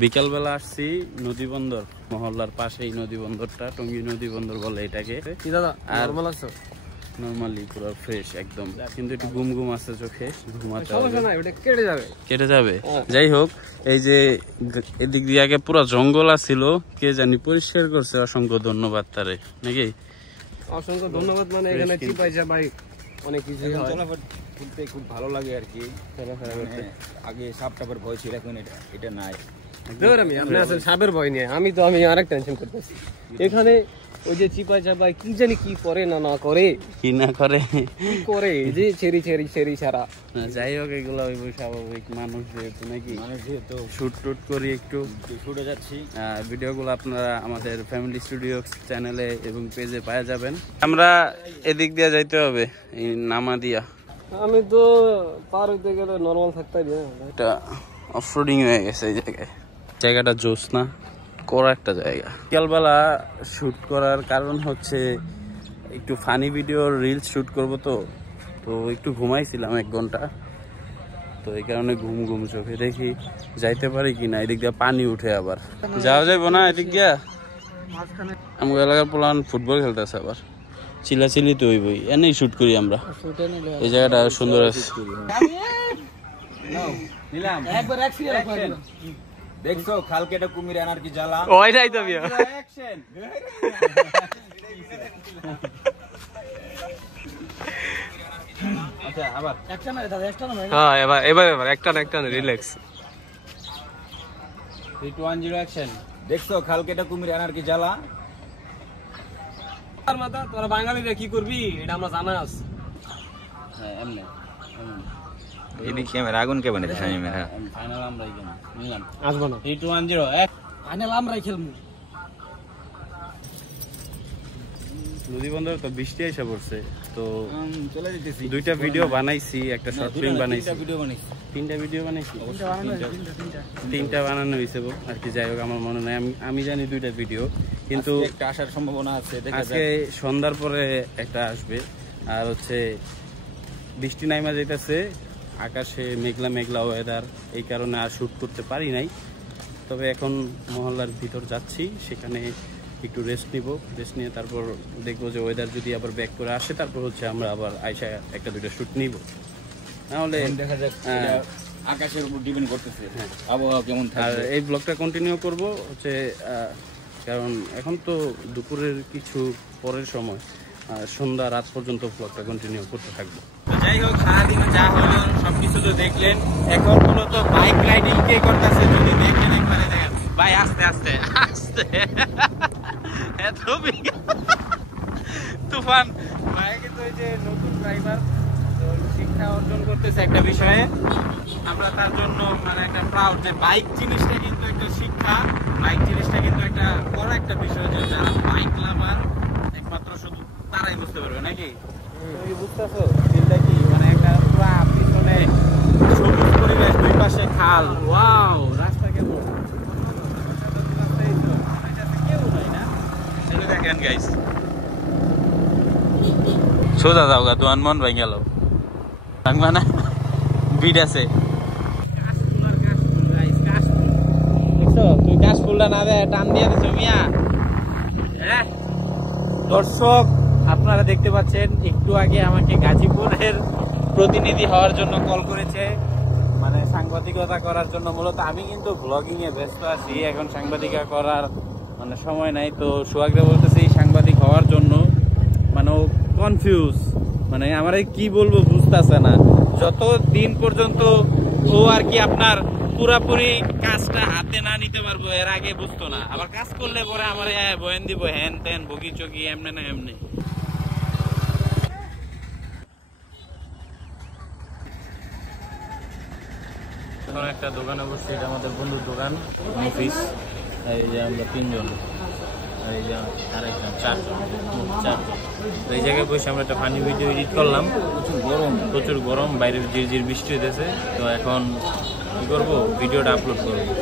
বিকালবেলা আসছি নদী বন্দর, মহল্লার পাশেই নদী বন্দরটা, টঙ্গী নদী বন্দর বলে এটাকে। নরমালি পুরো ফ্রেশ একদম, কিন্তু একটু ঘুম ঘুম আছে চোখে, ঘুমাতে হবে, কেটে যাবে। যাই হোক, এই যে এদিক দিয়ে আগে পুরো জঙ্গল আছিল, কে জানি পরিষ্কার করছে, অসংখ্য ধন্যবাদ তারে, নাকি? অসংখ্য ধন্যবাদ। মানে এখানে কি পাইছে ভাই, অনেক কিছু ঘুরতে খুব ভালো লাগে আর কি। আগে সাপ টাপের ভয় ছিল, এখন এটা নাই। আপনি আছেন সাপের ভয় নিয়ে, আমি আরেক টেনশন করতেছি। এখানে ওই যে চিপাই চাপাই কি জানি কি করে না করে, কি না করে, কি করে যে ছেড়ি ছাড়া। যাই হোক, এগুলো ওই স্বাভাবিক, মানুষ যেহেতু, নাকি? মানুষ যেহেতু শুট টুট করি, একটু ছুটে যাচ্ছি। ভিডিওগুলো আপনারা আমাদের ফ্যামিলি স্টুডিও চ্যানেলে এবং পেজে পাওয়া যাবেন। আমরা এদিক দিয়ে যাইতে হবে, এই নামা দিয়া। আমি তো পার হইতে গেলে নরমাল থাকতাই না, এটা অফরোডিং হয়ে গেছে এই জায়গাটা জোস না, করা একটা জায়গা। বিকালবেলা শুট করার কারণ হচ্ছে একটু ফানি ভিডিও রিলস শুট করব, তো একটু ঘুমাইছিলাম 1 ঘন্টা, তো এই কারণে ঘুম ঘুম চোখে, দেখি যাইতে পারি কিনা। এদিক দিয়ে পানি উঠে, আবার যাওয়া যাইব না এদিক দিয়া। আমার এলাকার পোলান ফুটবল খেলতেছে, আবার চিলাচিলি তো হইবই, এনেই শুট করি আমরা। এই জায়গাটা সুন্দর আছে। দেখছো খালকে এটা কুমির আনার কি জ্বালা, ওইটাই তো বিয়া। আচ্ছা আবার হ্যাঁ, এবার একটা না রিল্যাক্স। 3 2 1 0 অ্যাকশন। দেখছো খালকে এটা কুমির আনার কি জ্বালা। আর মাথা তোরা বাঙালিরা কি করবি এটা আমরা জানা আছে। হ্যাঁ, এমনি এদিক ক্যামেরা আগুন কে বানাইছে শামিমের। হ্যাঁ, ফাইনাল আমরাই কেন নিলাম, আসবো না। 3 2 1 0 ফাইনাল আমরাই খেলবো। নদী বন্দর তো বৃষ্টি এসে পড়ছে, তো চলে যেতেছি। 2টা ভিডিও বানাইছি, একটা শর্ট ফিল্ম বানাইছি, 3টা ভিডিও বানাইছি, 3টা বানানো হয়েছে আর কি। যাই হোক, আমার মনে নাই, আমি জানি 2টা ভিডিও, কিন্তু একটা আসার সম্ভাবনা আছে। আজকে সন্ধ্যার পরে একটা আসবে। আর হচ্ছে বৃষ্টি নাইমা যাইতেছে, আকাশে মেঘলা মেঘলা ওয়েদার, এই কারণে আর শুট করতে পারি নাই। তবে এখন মহল্লার ভিতর যাচ্ছি, সেখানে একটু রেস্ট নিয়ে তারপর দেখবো যে ওয়েদার যদি আবার ব্যাক করে আসে, তারপর হচ্ছে আমরা আবার আইসা 1-2টা শুট নিব। নাহলে দেখা যাক, আকাশের উপর ডিপেন্ড করতেছে আবহাওয়া কেমন থাকে। আর এই ব্লগটা কন্টিনিউ করব হচ্ছে, কারণ এখন তো দুপুরের কিছু পরের সময়, সন্ধ্যা রাত পর্যন্ত ব্লগটা কন্টিনিউ করতে থাকবো। যাই হোক, সারাদিনে যা হলো সবকিছু তো দেখলেন। এখন মূলত বাইক রাইডিং কে করতেছে যদি দেখেন একবারে, দেখেন ভাই আস্তে আস্তে আস্তে এত তুফান ভাই, কিন্তু ওই যে নতুন ড্রাইভার, তো শিক্ষা অর্জন করতেছে একটা বিষয়ে। আমরা তার জন্য মানে একটা প্রাউড যে বাইক জিনিসটা কিন্তু একটা শিক্ষা, বাইক জিনিসটা কিন্তু একটা বড় একটা বিষয়, যে যারা বাইক লাভার একমাত্র শুধু তারাই বুঝতে পারবে, নাকি? তুমি বুঝতেছো দিলটা কি, মানে একটা পুরো পিছনে সবুজ পরিবেশ, 2 পাশে খাল, ওয়াও, রাস্তা কেমন কেউ নাই না। সেটা দেখেন গাইস, সোজা যাও গা, তোমার মন ভেঙে গেল না, ভিড় আছে। তুই কাশ ফুলটা না দে টান দিয়ে দিছো মিয়া। হ্যাঁ দর্শক, আপনারা দেখতে পাচ্ছেন একটু আগে আমাকে গাজীপুরের প্রতিনিধি হওয়ার জন্য কল করেছে, মানে সাংবাদিকতা করার জন্য। মূলত আমি কিন্তু ব্লগিং এ ব্যস্ত আছি, এখন সাংবাদিকতা করার মানে সময় নাই। তো সোহাগরা বলতেছে এই সাংবাদিক হওয়ার জন্য, মানে ও কনফিউজ, মানে আমার কি বলবো বুঝতেছে না। যত দিন পর্যন্ত ও আর কি আপনার পুরাপুরি কাজটা হাতে না নিতে পারবো, এর আগে বুঝতো না। আবার কাজ করলে পরে আমার বয়ান দিব হ্যান ত্যান বগি চগি, এমনি না এমনি। এখন একটা দোকানে বসছি, এটা আমাদের বন্ধুর দোকান, অফিস। এই যে আমরা 3 জন, আর এই যে আরেকজন, 4 জন। তো এই জায়গায় বসে আমরা একটা ফানি ভিডিও এডিট করলাম। প্রচুর গরম, বাইরে ঝিরঝির বৃষ্টি হইতেছে। তো এখন কি করবো, ভিডিওটা আপলোড করবো।